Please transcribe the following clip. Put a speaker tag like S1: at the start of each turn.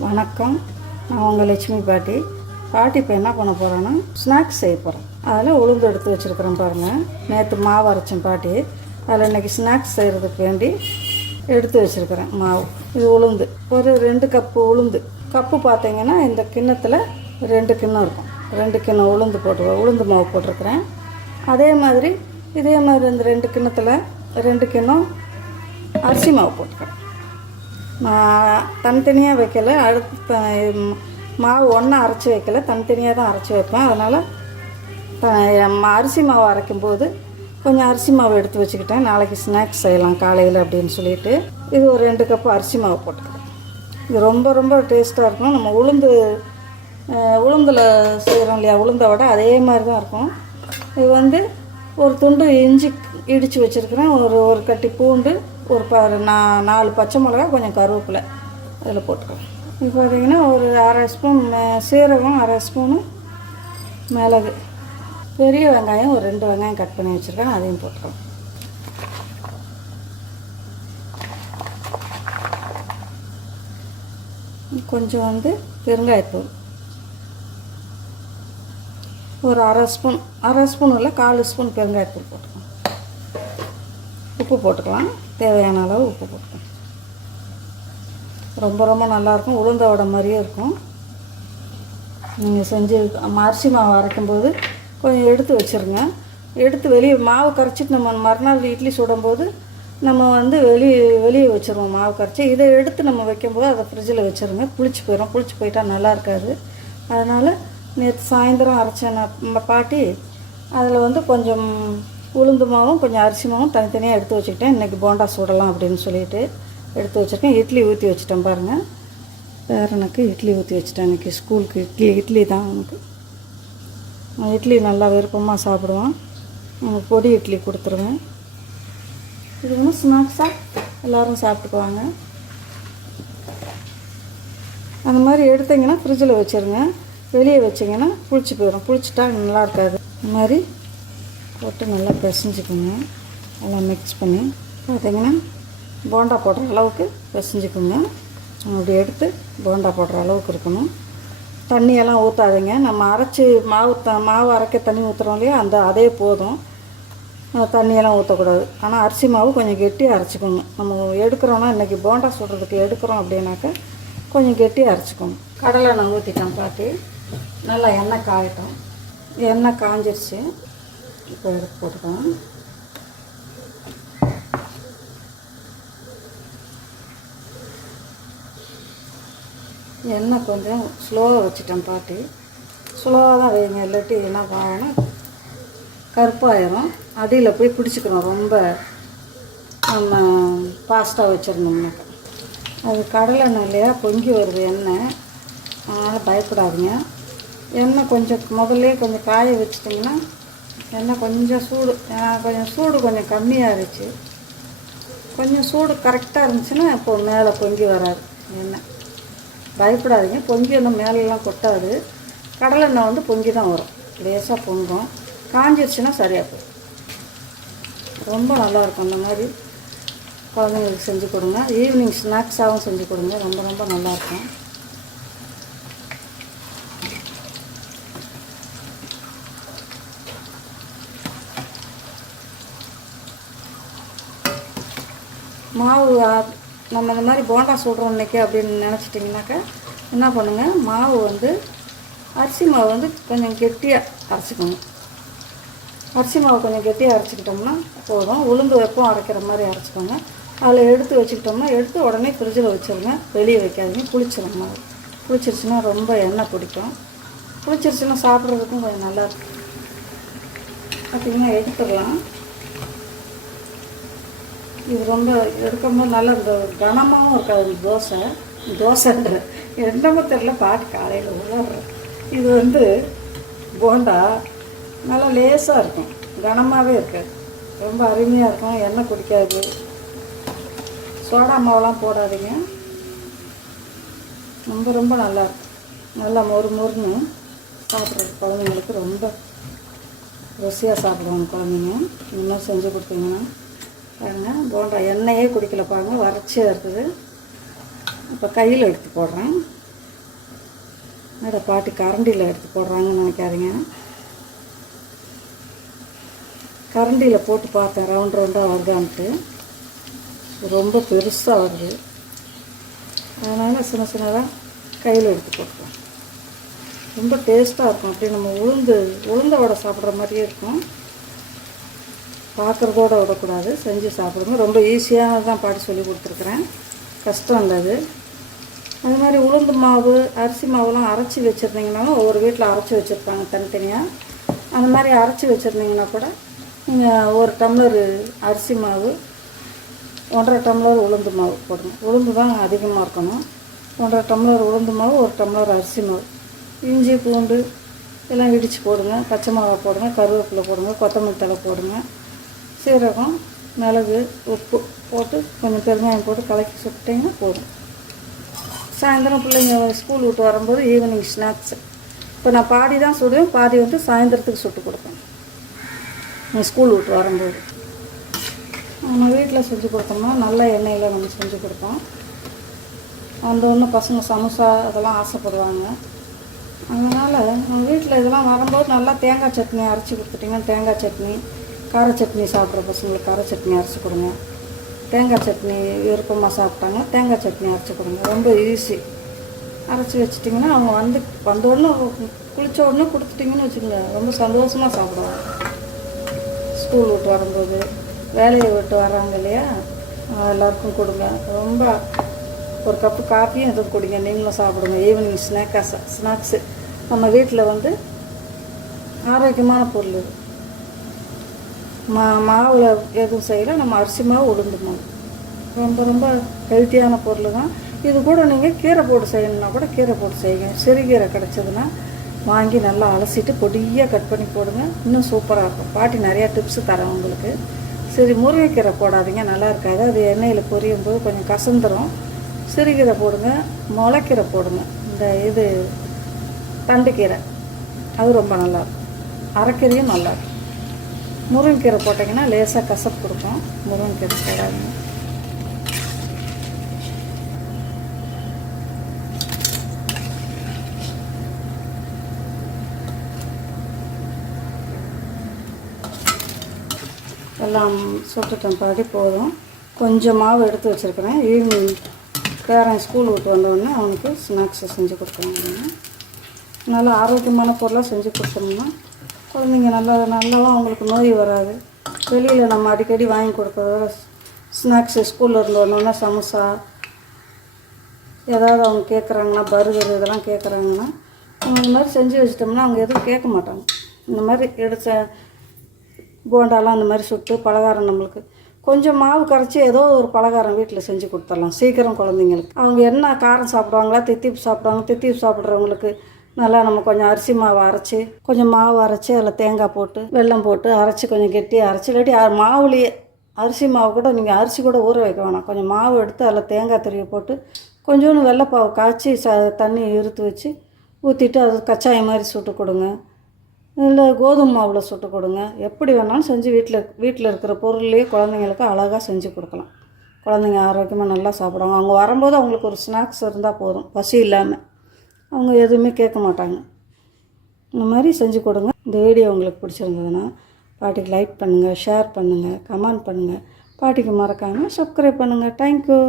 S1: வணக்கம். நான் உங்கள் லட்சுமி பாட்டி. பாட்டி இப்போ என்ன பண்ண போகிறேன்னா ஸ்நாக்ஸ் செய்ய போகிறேன் அதில் உளுந்து எடுத்து வச்சுருக்குறேன் பாருங்கள் நேற்று மாவு அரைச்சேன் பாட்டி. அதில் இன்றைக்கி ஸ்நாக்ஸ் செய்கிறதுக்கு வேண்டி எடுத்து வச்சுருக்கிறேன் மாவு. இது உளுந்து. ஒரு ரெண்டு கப்பு உளுந்து. கப்பு பார்த்தீங்கன்னா இந்த கிண்ணத்தில் ரெண்டு கிண்ணம் இருக்கும். ரெண்டு கிண்ணம் உளுந்து போட்டு உளுந்து மாவு போட்டிருக்கிறேன். அதே மாதிரி இதே மாதிரி இந்த ரெண்டு கிண்ணத்தில் ரெண்டு கிண்ணம் அரிசி மாவு போட்டுக்கிறேன். நான் தனித்தனியாக வைக்கல. அடுத்து மாவு ஒன்றா அரைச்சி வைக்கல. தனித்தனியாக தான் அரைச்சி வைப்பேன். அதனால் அரிசி மாவு அரைக்கும் போது கொஞ்சம் அரிசி மாவு எடுத்து வச்சுக்கிட்டேன். நாளைக்கு ஸ்நாக்ஸ் செய்யலாம் காலையில் அப்படின்னு சொல்லிட்டு. இது ஒரு ரெண்டு கப்பு அரிசி மாவு போட்டுக்கிறேன். இது ரொம்ப ரொம்ப டேஸ்ட்டாக இருக்கும். நம்ம உளுந்து உளுந்தில் செய்கிறோம் இல்லையா? உளுந்த வடை அதே மாதிரி தான் இருக்கும். இது வந்து ஒரு துண்டு இஞ்சி இடித்து வச்சுருக்கிறேன். ஒரு ஒரு கட்டி பூண்டு ஒரு ப நா நாலு பச்சை மிளகா கொஞ்சம் கருவேப்பிலை அதில் போட்டுக்கலாம் இப்போ பார்த்திங்கன்னா ஒரு அரை ஸ்பூன் சீரகம் அரை ஸ்பூனு மிளகு. பெரிய வெங்காயம் ஒரு ரெண்டு வெங்காயம் கட் பண்ணி வச்சுருக்கேன் அதையும் போட்டுக்கலாம் கொஞ்சம் வந்து பெருங்காயத்தூள். ஒரு அரை ஸ்பூன் அரை ஸ்பூன் இல்லை கால் ஸ்பூன் பெருங்காயத்தூள் போட்டுக்கலாம் உப்பு போட்டுக்கலாம். தேவையான அளவு உப்பு போட்டுக்கணும். ரொம்ப ரொம்ப நல்லாயிருக்கும். உளுந்த வடை மாதிரியே இருக்கும். நீங்கள் செஞ்சு அரிசி மாவு அரைக்கும்போது கொஞ்சம் எடுத்து வச்சுருங்க. எடுத்து வெளியே மாவு கரைச்சிட்டு நம்ம மறுநாள் இட்லி சுடும்போது நம்ம வந்து வெளியே வெளியே வச்சுருவோம் மாவு கரைச்சி. இதை எடுத்து நம்ம வைக்கும்போது அதை ஃப்ரிட்ஜில் வச்சுருங்க. புளிச்சு போயிடும் புளிச்சு போயிட்டா நல்லா இருக்காது. அதனால் நேற்று சாயந்தரம் அரைச்ச நம்ம பாட்டி அதில் வந்து கொஞ்சம் உளுந்து மாவும் கொஞ்சம் அரிசி மாவும் தனித்தனியாக எடுத்து வச்சுக்கிட்டேன். இன்றைக்கி போண்டா சுடலாம் அப்படின்னு சொல்லிட்டு எடுத்து வச்சுருக்கேன். இட்லி ஊற்றி வச்சுட்டேன் பாருங்கள் பேரனுக்கு இட்லி ஊற்றி வச்சுட்டேன் இன்றைக்கி ஸ்கூலுக்கு இட்லி இட்லி தான் அவனுக்கு இட்லி நல்லா விருப்பமாக சாப்பிடுவான். அவனுக்கு பொடி இட்லி கொடுத்துருவேன். இது வந்து ஸ்நாக்ஸாக எல்லோரும் சாப்பிட்டுக்குவாங்க. அந்த மாதிரி எடுத்தீங்கன்னா ஃப்ரிட்ஜில் வச்சுருங்க. வெளியே வச்சிங்கன்னா புளிச்சு போயிடும். புளிச்சிட்டா நல்லா இருக்காது. இந்த மாதிரி போட்டு நல்லா பிசைஞ்சுக்குங்க. நல்லா மிக்ஸ் பண்ணி. பார்த்தீங்கன்னா போண்டா போடுற அளவுக்கு பிசைஞ்சுக்குங்க. அப்படி எடுத்து போண்டா போடுற அளவுக்கு இருக்கணும். தண்ணியெல்லாம் ஊற்றாதீங்க நம்ம அரைச்சி மாவு த மாவு அரைக்க தண்ணி ஊற்றுறோம் இல்லையா? அந்த அதே போதும். தண்ணியெல்லாம் ஊற்றக்கூடாது ஆனால் அரிசி மாவு கொஞ்சம் கெட்டியாக அரைச்சிக்கோங்க. நம்ம எடுக்கிறோன்னா இன்றைக்கி போண்டா சுடுறதுக்கு எடுக்கிறோம் அப்படின்னாக்க கொஞ்சம் கெட்டியாக அரைச்சிக்கோங்க. கடலை நான் ஊற்றிட்டேன் பார்த்து நல்லா எண்ணெய் காயட்டும். எண்ணெய் காஞ்சிருச்சு. இப்போ எடுத்து போட்டுக்கலாம். எண்ணெய் கொஞ்சம் ஸ்லோவாக வச்சுட்டேன் பாட்டி. ஸ்லோவாக தான் வைங்க இல்லாட்டி என்ன ஆகும்னா கருப்பாயிரும். அடியில் போய் பிடிச்சிக்கிறோம் ரொம்ப நம்ம ஃபாஸ்ட்டாக வச்சிருந்தோம்னாக்கா அது கடலை இல்லையா பொங்கி வருது எண்ணெய். அதனால் பயப்படாதீங்க. எண்ணெய் கொஞ்சம் முதல்ல கொஞ்சம் காய வச்சிட்டிங்கன்னா எண்ணெய் கொஞ்சம் சூடு கொஞ்சம் சூடு கொஞ்சம் கம்மியாக இருந்துச்சு. கொஞ்சம் சூடு கரெக்டாக இருந்துச்சுன்னா இப்போ மேலே பொங்கி வராது எண்ணெய். பயப்படாதீங்க பொங்கி ஒன்றும் மேலெலாம் கொட்டாது. கடலெண்ணெய் வந்து பொங்கி தான் வரும். லேசாக பொங்கும். காஞ்சிருச்சுன்னா சரியாக போகும் ரொம்ப நல்லாயிருக்கும் அந்த மாதிரி. குழந்தைங்களுக்கு செஞ்சு கொடுங்க. ஈவினிங் ஸ்நாக்ஸாகவும் செஞ்சு கொடுங்க. ரொம்ப ரொம்ப நல்லாயிருக்கும் மாவு நம்ம இந்த மாதிரி போண்டா சுடுறோம் இன்றைக்கி அப்படின்னு நினச்சிட்டிங்கனாக்கா என்ன பண்ணுங்கள் மாவு வந்து அரிசி மாவு வந்து கொஞ்சம் கெட்டியாக அரைச்சிக்கணும் அரிசி மாவு கொஞ்சம் கெட்டியாக அரைச்சிக்கிட்டோம்னா போதும். உளுந்து வெப்பம் அரைக்கிற மாதிரி அரைச்சிக்கோங்க. அதில் எடுத்து வச்சுக்கிட்டோம்னா எடுத்து உடனே ஃப்ரிட்ஜில் வச்சிருங்க. வெளியே வைக்காதீங்க. புளிச்சிரும் மாவு. புளிச்சிருச்சுன்னா ரொம்ப எண்ணெய் பிடிக்கும். புளிச்சிருச்சுன்னா சாப்பிட்றதுக்கும் கொஞ்சம் நல்லா இருக்கும். பார்த்தீங்கன்னா எடுத்துடலாம். இது ரொம்ப எடுக்கும்போது நல்ல இந்த கனமாகவும் இருக்காது இந்த தோசை. தோசைன்ற என்னமோ தெரில பாட்டு காலையில் உருவாடுறேன் இது வந்து போண்டா. நல்லா லேசாக இருக்கும். கனமாகவே இருக்காது. ரொம்ப அருமையாக இருக்கும். எண்ணெய் குடிக்காது. சோடா மாவெலாம் போடாதீங்க. ரொம்ப ரொம்ப நல்லா இருக்கும். நல்லா மொறு மொறுன்னு சாப்பிட்றது குழந்தைங்களுக்கு ரொம்ப ருசியாக சாப்பிடுவாங்க குழந்தைங்க. இந்த மாதிரி செஞ்சு கொடுத்தீங்கன்னா. பாருங்க போண்டா எண்ணெயே குடிக்கல பாருங்க வறட்சியாக இருக்குது. இப்போ கையில் எடுத்து போடுறேன். அதை பாட்டி கரண்டியில் எடுத்து போடுறாங்கன்னு நினைக்காதீங்க. கரண்டியில் போட்டு பார்த்தேன் ரவுண்ட் ரவுண்டாக வருதான்ட்டு. ரொம்ப பெருசாக வருது. அதனால் சின்ன சின்னதாக கையில் எடுத்து போட்டுருவோம் ரொம்ப டேஸ்ட்டாக இருக்கும். அப்படியே நம்ம உளுந்து உளுந்த வடை சாப்பிட்ற மாதிரியே இருக்கும். பார்க்குறதோடு விடக்கூடாது செஞ்சு சாப்பிடுங்க. ரொம்ப ஈஸியாக தான் பாட்டி சொல்லி கொடுத்துருக்குறேன். கஷ்டம் இல்லை அது. அது மாதிரி உளுந்து மாவு அரிசி மாவுலாம் அரைச்சி வச்சுருந்தீங்கனாலும் ஒவ்வொரு வீட்டில் அரைச்சி வச்சுருப்பாங்க தனித்தனியாக அந்த மாதிரி அரைச்சி வச்சுருந்தீங்கன்னா கூட நீங்கள் ஒரு டம்ளர் அரிசி மாவு ஒன்றரை டம்ளர் உளுந்து மாவு போடணும் உளுந்து தான் அதிகமாக இருக்கணும். ஒன்றரை டம்ளர் உளுந்து மாவு ஒரு டம்ளர் அரிசி மாவு. இஞ்சி பூண்டு எல்லாம் இடித்து போடுங்க. பச்சை மிளகா போடுங்க கருவேப்பிலை போடுங்க கொத்தமல்லி தலை போடுங்க. சீரகம் மிளகு உப்பு போட்டு கொஞ்சம் பெருங்காயம் போட்டு கலக்கி சுட்டிங்கன்னா போதும். சாயந்தரம் பிள்ளைங்க ஸ்கூல் விட்டு வரும்போது ஈவினிங் ஸ்நாக்ஸு இப்போ நான் பாதி தான் சுடுவேன் பாதி வந்து சாயந்தரத்துக்கு சுட்டு கொடுப்பேன். நான் ஸ்கூல் விட்டு வரும்போது. நம்ம வீட்டில் செஞ்சு கொடுத்தோம்னா நல்ல எண்ணெயில் நம்ம செஞ்சு கொடுப்போம். அந்த ஒன்று பசங்க சமோசா அதெல்லாம் ஆசைப்படுவாங்க. அதனால் நம்ம வீட்டில் இதெல்லாம் வரும்போது நல்லா தேங்காய் சட்னி அரைச்சி கொடுத்துட்டிங்கன்னா தேங்காய் சட்னி கார சட்னி சாப்பிட்ற பசங்களுக்கு கார சட்னி அரைச்சி கொடுங்க. தேங்காய் சட்னி விருப்பமாக சாப்பிட்டாங்க தேங்காய் சட்னி அரைச்சி கொடுங்க. ரொம்ப ஈஸி அரைச்சி வச்சிட்டிங்கன்னா அவங்க வந்து வந்த உடனே குளித்த உடனே கொடுத்துட்டிங்கன்னு வச்சுக்கோங்க ரொம்ப சந்தோஷமாக சாப்பிடுவாங்க. ஸ்கூல் விட்டு வரும்போது வேலையை விட்டு வர்றாங்க இல்லையா? எல்லாருக்கும் கொடுங்க. ரொம்ப ஒரு கப்பு காஃபியும் எதுவும் கொடுங்க. நீங்களும் சாப்பிடுங்க. ஈவினிங் ஸ்நாக்காக ஸ்நாக்ஸு நம்ம வீட்டில் வந்து ஆரோக்கியமான பொருள் மா மாவில் எதுவும் செய்யல நம்ம அரிசி மாவு உளுந்து மாவு. ரொம்ப ரொம்ப ஹெல்த்தியான பொருள் தான் இது கூட நீங்கள் கீரை போட்டு செய்யணும்னா கூட கீரை போட்டு செய்யுங்க. சிறுகீரை கிடச்சதுன்னா வாங்கி நல்லா அலசிட்டு பொடியாக கட் பண்ணி போடுங்க. இன்னும் சூப்பராக இருக்கும். பாட்டி நிறையா டிப்ஸ் தரேன் உங்களுக்கு. சரி முருங்கைக்கீரை போடாதீங்க. நல்லா இருக்காது. அது எண்ணெயில் பொரியும் போது கொஞ்சம் கசந்துரும். சிறுகீரை போடுங்க. முளைக்கீரை போடுங்க. இந்த இது தண்டுக்கீரை அது ரொம்ப நல்லாயிருக்கும் அரைக்கீரையும் நல்லாயிருக்கும் முருங்கைக்கீரை போட்டிங்கன்னா லேசாக கசப்பு கொடுக்கும். முருங்கைக்கீரை போடாதீங்க. எல்லாம் சுட்டுட்டேன் பாடி போதும். கொஞ்சம் மாவு எடுத்து வச்சுருக்கிறேன். ஈவினிங் பேரன் ஸ்கூல் விட்டு வந்தோடனே அவனுக்கு ஸ்நாக்ஸை செஞ்சு கொடுக்குறாங்க நல்லா ஆரோக்கியமான பொருளாக செஞ்சு கொடுத்தோம்னா குழந்தைங்க நல்லா நல்லாவும் அவங்களுக்கு நோய் வராது. வெளியில் நம்ம அடிக்கடி வாங்கி கொடுக்குறத ஸ்நாக்ஸு ஸ்கூலில் இருந்து வந்தோடனே சமோசா ஏதாவது அவங்க கேட்குறாங்கன்னா பர்கர் இதெல்லாம் கேட்குறாங்கன்னா நம்ம இந்த மாதிரி செஞ்சு வச்சிட்டோம்னா அவங்க எதுவும் கேட்க மாட்டாங்க. இந்த மாதிரி எடுத்த போண்டாலாம் அந்த மாதிரி சுட்டு பலகாரம் நம்மளுக்கு கொஞ்சம் மாவு கரைச்சி ஏதோ ஒரு பலகாரம் வீட்டில் செஞ்சு கொடுத்துடலாம். சீக்கிரம் குழந்தைங்களுக்கு. அவங்க என்ன காரம் சாப்பிடுவாங்களா தித்திப்பு சாப்பிடுவாங்க தித்திப்பு சாப்பிட்றவங்களுக்கு நல்லா நம்ம கொஞ்சம் அரிசி மாவு அரைச்சி கொஞ்சம் மாவு அரைச்சி அதில் தேங்காய் போட்டு வெல்லம் போட்டு அரைச்சி கொஞ்சம் கெட்டியாக அரைச்சி இல்லாட்டி மாவுலேயே அரிசி மாவு கூட நீங்கள் அரிசி கூட ஊற வைக்க வேணாம். கொஞ்சம் மாவு எடுத்து அதில் தேங்காய் துருவி போட்டு கொஞ்சோண்டு வெள்ளைப்பாவு காய்ச்சி ச தண்ணி இருத்து வச்சு ஊற்றிட்டு அது கச்சாயம் மாதிரி சுட்டு கொடுங்க. இல்லை கோதுமை மாவில் சுட்டு கொடுங்க. எப்படி வேணாலும் செஞ்சு வீட்டில் வீட்டில் இருக்கிற பொருள்லேயே குழந்தைங்களுக்கு அழகாக செஞ்சு கொடுக்கலாம். குழந்தைங்க ஆரோக்கியமாக நல்லா சாப்பிடுவாங்க. அவங்க வரும்போது அவங்களுக்கு ஒரு ஸ்நாக்ஸ் இருந்தால் போதும். பசி இல்லாமல் அவங்க எதுவுமே கேட்க மாட்டாங்க. இந்த மாதிரி செஞ்சு கொடுங்க. இந்த வீடியோ உங்களுக்கு பிடிச்சிருந்ததுன்னா பாட்டிக்கு லைக் பண்ணுங்கள் ஷேர் பண்ணுங்கள் கமெண்ட் பண்ணுங்கள் பாட்டிக்கு மறக்காமல் சப்ஸ்கிரைப் பண்ணுங்கள் தேங்க்யூ